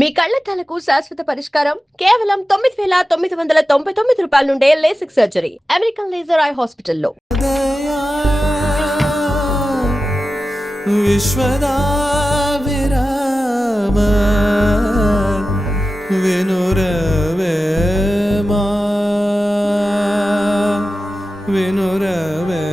మీ కళ్లద్దాలకు శాశ్వత పరిష్కారం కేవలం 9,999 రూపాయల నుండే LASIK surgery American laser eye హాస్పిటల్లో. విశ్వదా విరామ వినురవేమా వినురవే.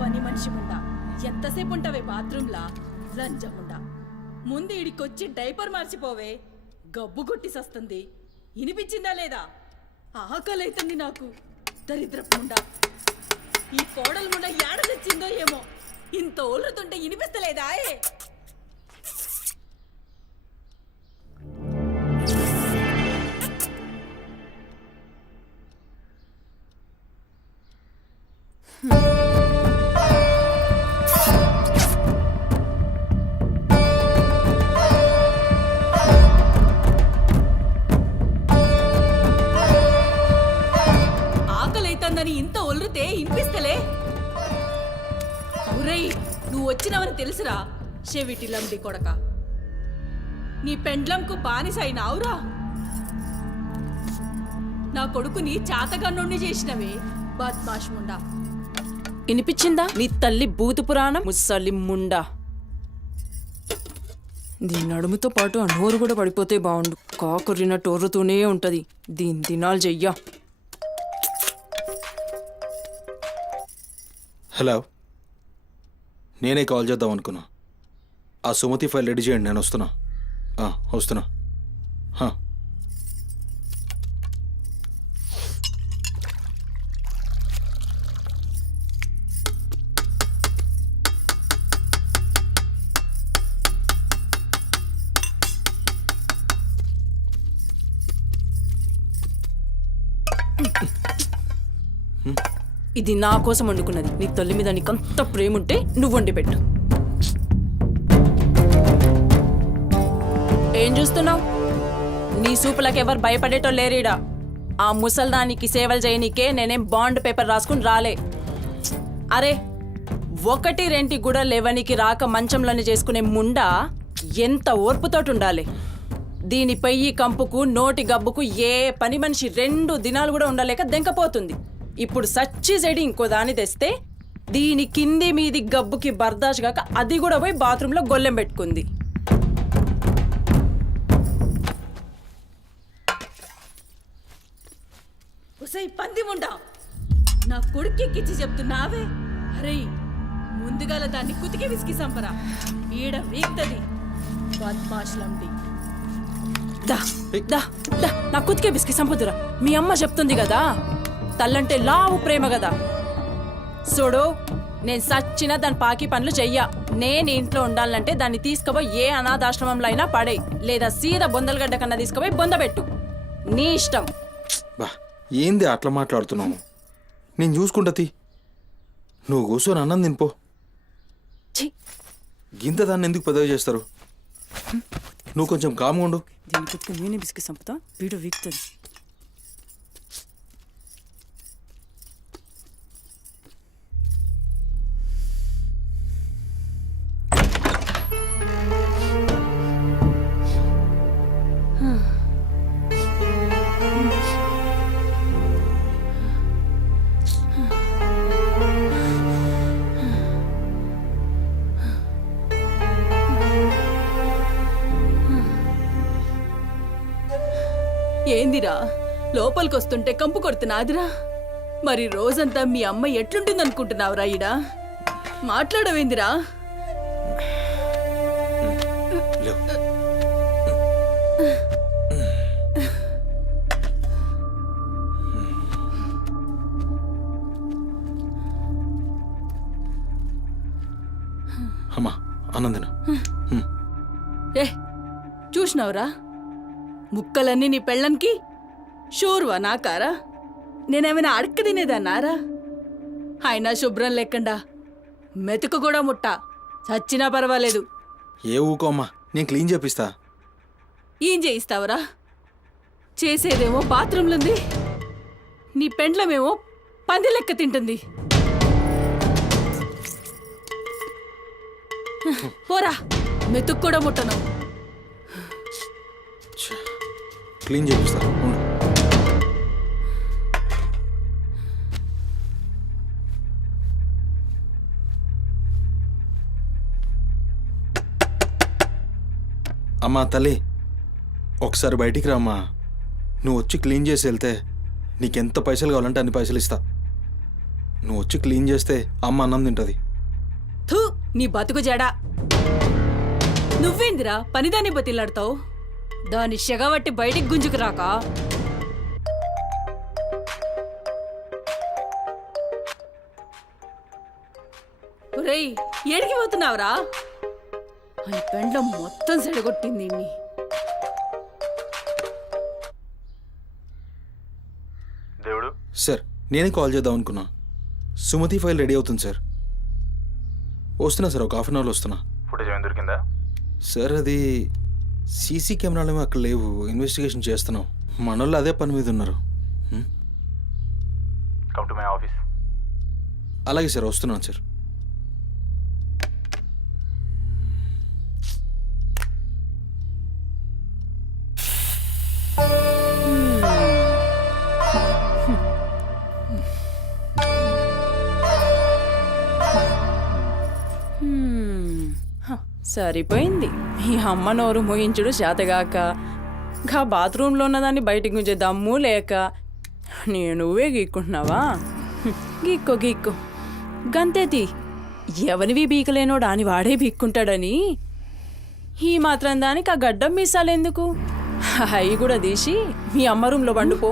పని మనిషి ముండా ఎంతసేపు ఉంటావే బాత్రూంలా లంజముండా. ముందు ఇడికొచ్చి డైపర్ మార్చిపోవే, గబ్బు కొట్టి సస్తుంది. వినిపించిందా లేదా? ఆకలైతుంది నాకు. దరిద్రపు ముండా, ఈ కోడలు ముండా ఏడ తెచ్చిందో ఏమో, ఇంత ఓలుతుంటే వినిపిస్తలేదా? ఆకలైతుందని ఇంత ఒల్లుతే వినిపిస్తలే. ఒరేయ్, నువ్వు వచ్చినవని తెలుసురా చెవిటిలండి కొడక. నీ పెండ్లంకు బానిసైనావురా. నా కొడుకుని చాతగన్నుండి చేసినవే బద్మాష్ ముండా. వినిపించిందా నీ తల్లి బూతు పురాణం? ముసలి ముండా, దీని నడుముతో పాటు ఆ నోరు కూడా పడిపోతే బాగుండు. కాకురిన టోర్రుతూనే ఉంటది. దీని దినాలు చెయ్యా. హలో, నేనే కాల్ చేద్దాం అనుకున్నా. ఆ సుమతి ఫైల్ రెడీ చేయండి, నేను వస్తున్నా. వస్తున్నా. ఇది నా కోసం వండుకున్నది. నీ తల్లి మీద నీకంత ప్రేమ ఉంటే నువ్వు వండి పెట్టు. ఏం చూస్తున్నావు? నీ సూపులకు ఎవరు భయపడేటో లేరీడా. ఆ ముసల్దానికి సేవలు చేయనీకే నేనేం బాండ్ పేపర్ రాసుకుని రాలే. అరే, 1-2 కూడా లేవనికి రాక మంచంలోనే చేసుకునే ముండా ఎంత ఓర్పుతోటి ఉండాలి. దీని పెయ్యి కంపుకు నోటి గబ్బుకు ఏ పని మనిషి 2 దినాలు కూడా ఉండలేక దెంకపోతుంది. ఇప్పుడు సచ్చి చెడి ఇంకో దాన్ని తెస్తే దీని కింది మీది గబ్బుకి బర్దాష్ కాక అది కూడా పోయి బాత్రూంలో గొల్లెం పెట్టుకుంది. ఉసై పంది ముండా, నా కొడుకెక్కిచ్చి చెప్తున్నావే. అరే, ముందుగాల దాన్ని కుతికి విసికి సంపరా. ఈడ వీక్తది బద్మాష్లండి. దా దా దా, నా కుతికే బిస్కి సంపుతురా. మీ అమ్మ చెప్తుంది కదా, తల్లంటే లావు ప్రేమ కదా. చూడు, నేను సచ్చిన దాని పాకి పనులు చెయ్యా. నేను ఇంట్లో ఉండాలంటే దాన్ని తీసుకుపోయి ఏ అనాథాశ్రమంలో అయినా పడే, లేదా సీదా బొందలగడ్డ కన్నా తీసుకుపోయి బొందబెట్టు. నీ ఇష్టం. బా, ఏంది అట్లా మాట్లాడుతున్నావు? నేను చూసుకుంటా. నువ్వు కూర్చొని అన్నం తినిపో. గింత దాన్ని ఎందుకు పెద్దగా చేస్తారు? నువ్వు కొంచెం కామ్గా ఉండు. దీని కుతికి నేనే బిస్కి సంపుతా, వీడు వీక్తుంది. ఏందిరా, లోపలికొస్తుంటే కంపు కొడుతున్నాదిరా? మరి రోజంతా మీ అమ్మ ఎట్లుంటుందనుకుంటున్నావురా? ఈడ మాట్లాడవేందిరా? అమ్మా, ఆనందన చూసినావురా, ముక్కలన్నీ నీ పెళ్ళన్కి షూర్వా నాకారా? నేనేమైనా అడక్క తినేదన్నారా? అయినా శుభ్రం లేకుండా మెతుకు కూడా ముట్ట, చచ్చినా పర్వాలేదు. ఏ ఊకో అమ్మా, నేను క్లీన్ చేపిస్తా. ఏం చేయిస్తావురా? చేసేదేమో బాత్రూంలుంది, నీ పెండ్లమేమో పంది లెక్క తింటుంది. పోరా మెతుకు కూడా ముట్టను. క్లీన్ చేపిస్తా ఉండు. అమ్మా తల్లి, ఒకసారి బయటికి రామ్మా. నువ్వు వచ్చి క్లీన్ చేసి వెళ్తే నీకెంత పైసలు కావాలంటే అన్ని పైసలు ఇస్తా. నువ్వు వచ్చి క్లీన్ చేస్తే అమ్మ అన్నం తింటుంది. థూ నీ బతుకు జడా. నువ్వేందిరా పనిదాన్ని బతిలాడతావు? దాని షెగబట్టి బయటికి గుంజుకు రాక. ఒరేయ్ ఏడికి పోతున్నావురా? అని పెండ్లం మొత్తం సెడగొట్టింది ఇన్ని. దేవుడు సార్, నేనే కాల్ చేద్దాం అనుకున్నా. సుమతి ఫైల్ రెడీ అవుతుంది సార్. వస్తున్నా సార్, ఒక హాఫ్ అన్ అవర్లో వస్తున్నా. ఫుటేజ్ ఏమైనా దొరికిందా? సార్ అది సీసీ కెమెరాలు అక్కడ లేవు, ఇన్వెస్టిగేషన్ చేస్తున్నాం. మనోళ్ళు అదే పని మీద ఉన్నారు. Come to my office. అలాగే సార్, వస్తున్నాను సార్. సరిపోయింది. ఈ అమ్మ నోరు మోయించుడు చేతగాక, గా బాత్రూంలో ఉన్నదాన్ని బయటికి గుంజే దమ్ము లేక నువ్వే గీక్కుంటున్నావా? గీక్కో గీక్కో గంతేతి. ఎవరివి బీకలేనోడు అని వాడే బీక్కుంటాడని ఈ మాత్రం దానికి ఆ గడ్డం మీసాలెందుకు? అవి కూడా తీసి మీ అమ్మ రూంలో వండుకో.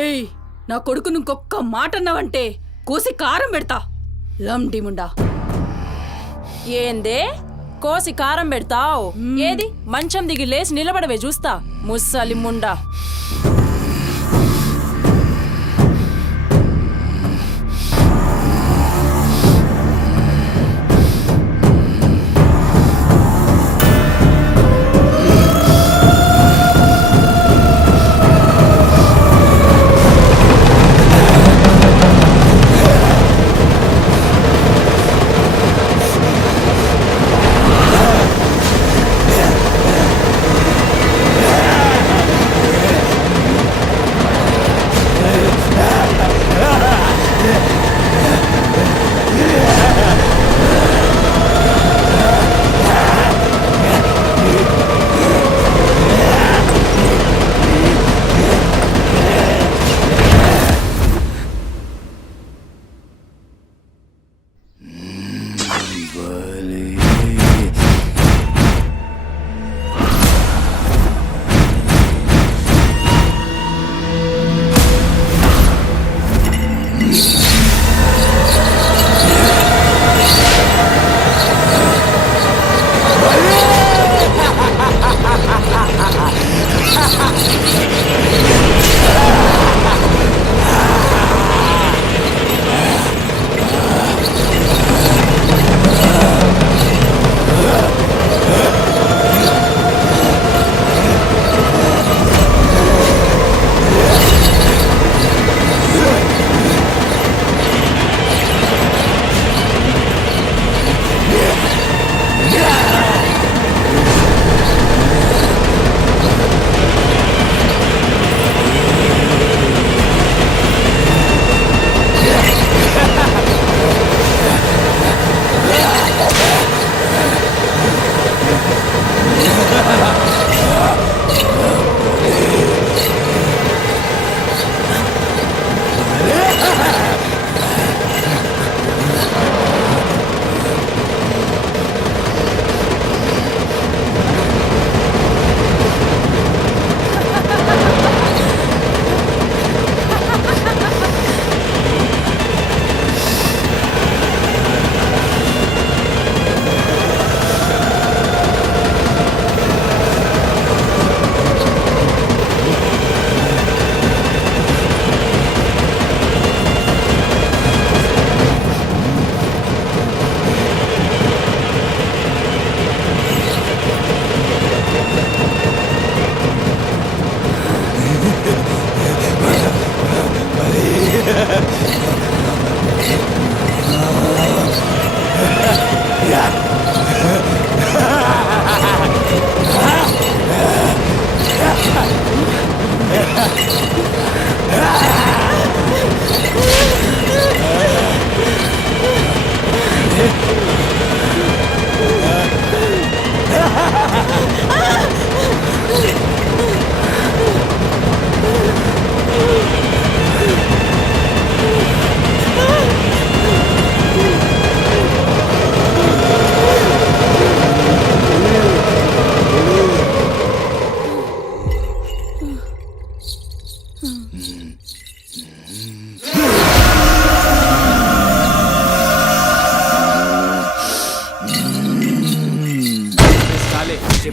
ఏయ్ నా కొడుకు ఇంకొక్క మాట అన్నావంటే కోసి కారం పెడతా. లండిముండా. ఏందే కోసి కారం పెడతావు? ఏది మంచం దిగి లేచి నిలబడవే చూస్తా, ముస్సలి ముండా.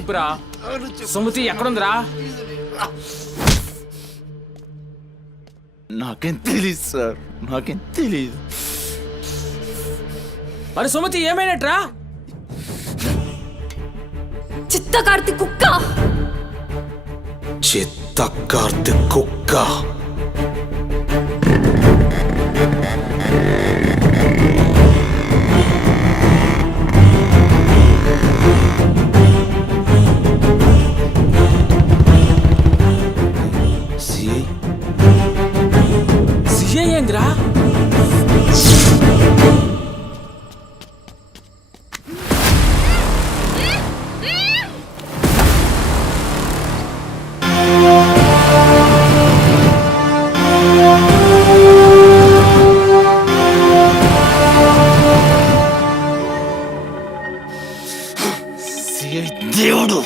చెప్పురా. సుమతి ఎక్కడుందిరా? నాకేం తెలీదు సార్, నాకేం తెలీదు. మరి సుమతి ఏమైనట్రా? చిత్త కార్తీక్ కుక్క చిత్త కార్తీక్ కుక్క. సిఐ సిఐ ఏందిరా? సిఐ దేవుడు.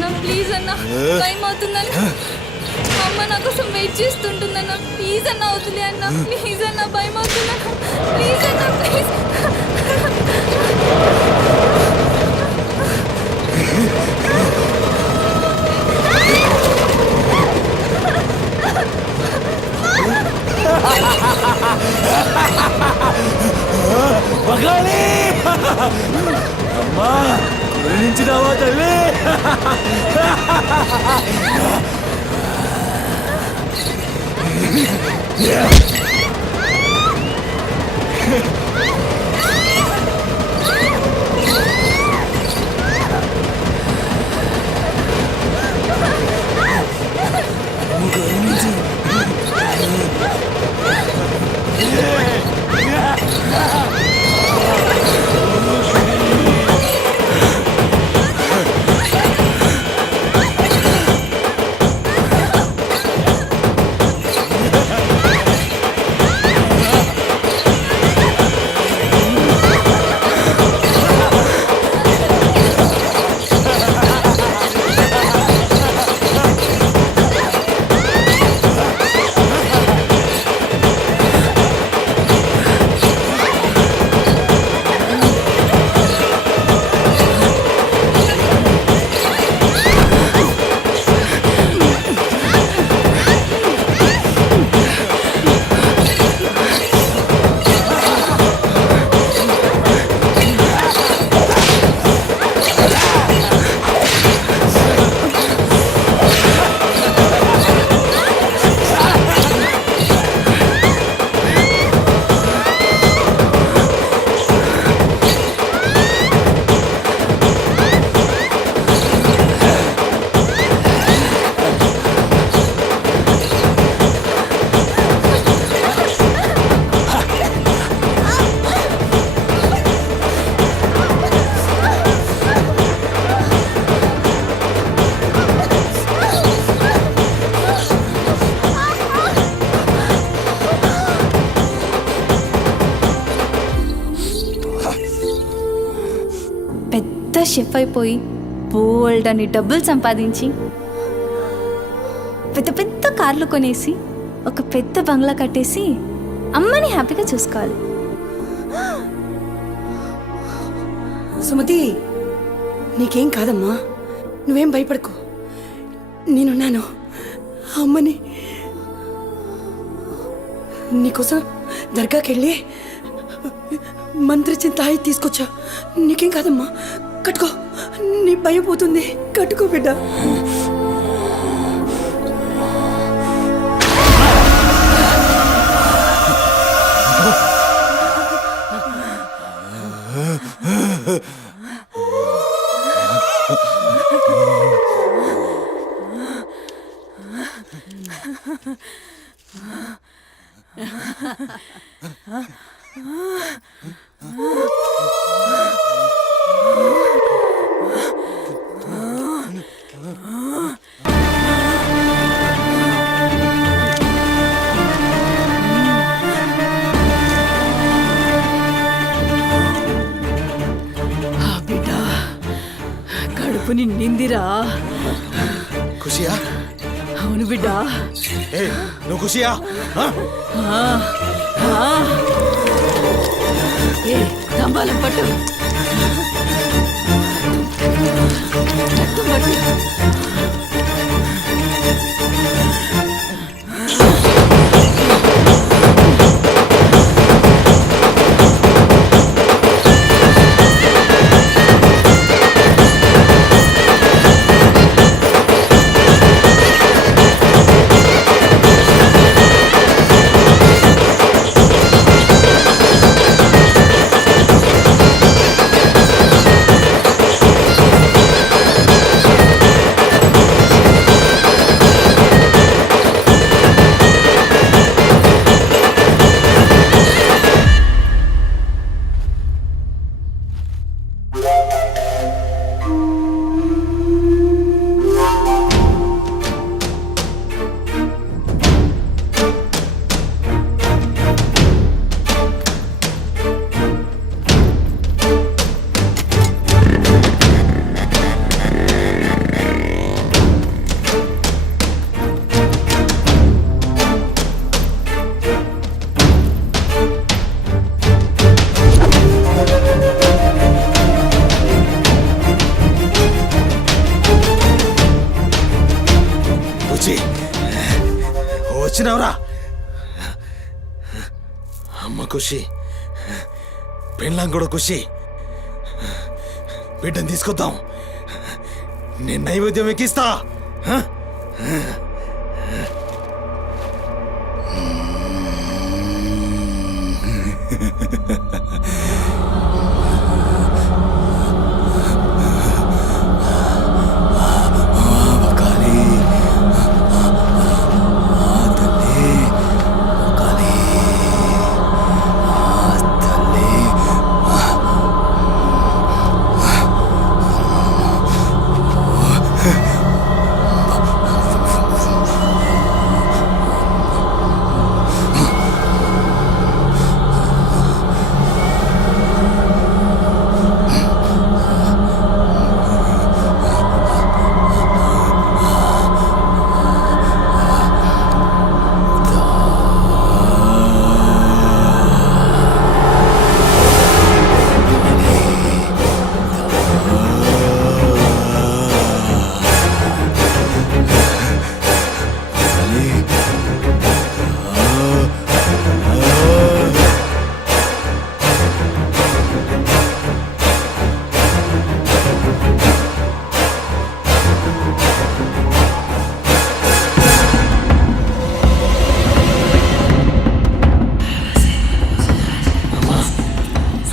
నా ప్లీజ్ అన్న, టైం అవుతుందని అమ్మ నా కోసం వెయిట్ చేస్తుంటుందన్న. ప్లీజ్ అన్న వదిలే అన్న, ప్లీజ్ అన్న, భయం అవుతుందన్న. ప్లీజ్ అన్న, ప్లీజ్. పగాలి అమ్మా, గురించినావా తల్లి? షెఫ్ అయిపోయి బోల్డ్ అని డబ్బులు సంపాదించి పెద్ద పెద్ద కార్లు కొనేసి ఒక పెద్ద బంగ్లా కట్టేసి అమ్మని హ్యాపీగా చూసుకోవాలి. సుమతి, నీకేం కాదమ్మా, నువ్వేం భయపడకు, నేనున్నాను. అమ్మని నీకోసం దర్గాకి వెళ్ళి మంత్రిచ్చిన తాయి తీసుకొచ్చా. నీకేం కాదమ్మా, కట్టుకో, నీ భయం పోతుంది. కట్టుకో బిడ్డ. ఖుషీరా ఖుషియా అవును బిడ్డా ఏ నువ్వు ఖుషియా ఏ తంబాలం పట్టు రక్తం పట్టు వచ్చి వచ్చినవరా అమ్మ ఖుషి పెళ్ళాం కూడా ఖుషి బిడ్డను తీసుకొద్దాం నేను నైవేద్యం ఎక్కిస్తా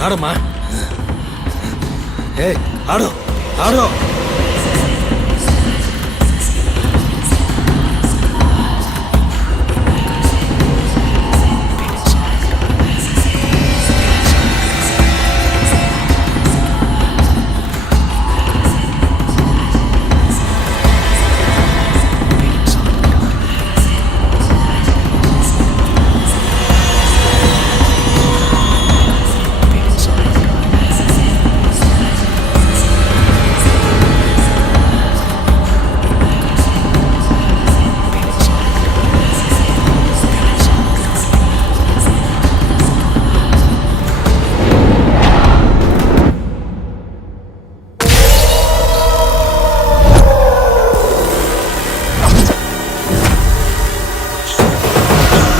ఆడమ్మా ఏ ఆడు ఆడు